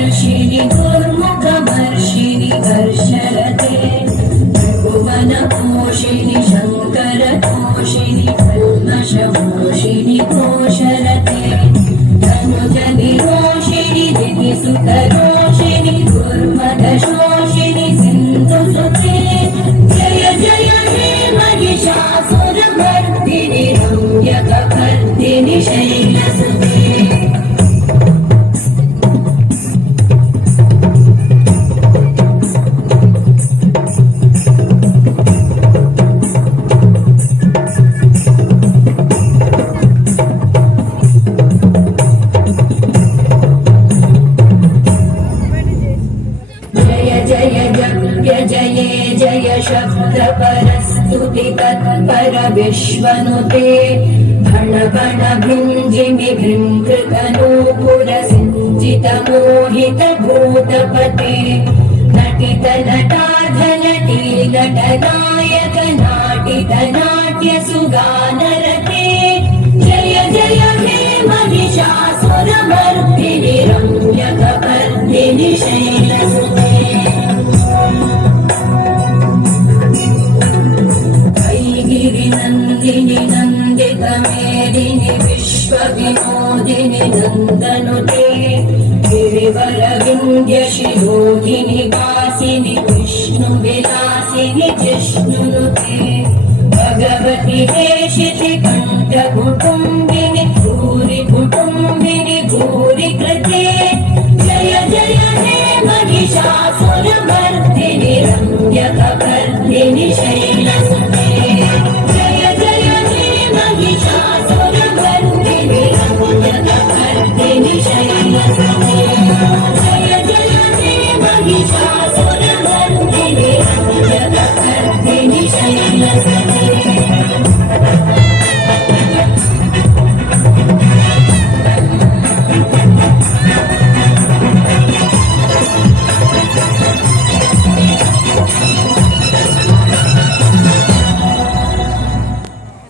दर्शिनि दुर्मुखवर्षिणि कर्षरते त्रिभुवनपोषिणि शङ्करतोषिणि कल्मषमोषिणि घोषरते तनुजनिरोषिणि दितिसुतरोषिणि दुर्मदशोषिणि सिन्धुसुते जय जय हे महिषासुरमर्दिनि रम्यकपर्दिनि शैलसुते जय शब्द परस्तुति तत्पर विश्वनुते भण भण भृञ्जिमि भृङ्कृतनूपुर सिञ्चित मोहित भूतपते नटित नटाधनटी नटनायक नाटित नाट्य सुगानरते जय जय हे महिषासुरमर्दिनि रम्यकपर्दिनि शैलसुते नन्दिनि नन्दितमेदिनि विश्वविनोदिनि नन्दनुते गिरिवरविन्द्यशिरोधिनि वासिनि विष्णुविलासिनि जिष्णुनुते भगवति हेशिति कण्ठकुटुम्बिनि भूरि कुटुम्बिनि भूरि कृते जय जय हे महिषासुरमर्दिनि रम्यकपर्दिनि शैलसुते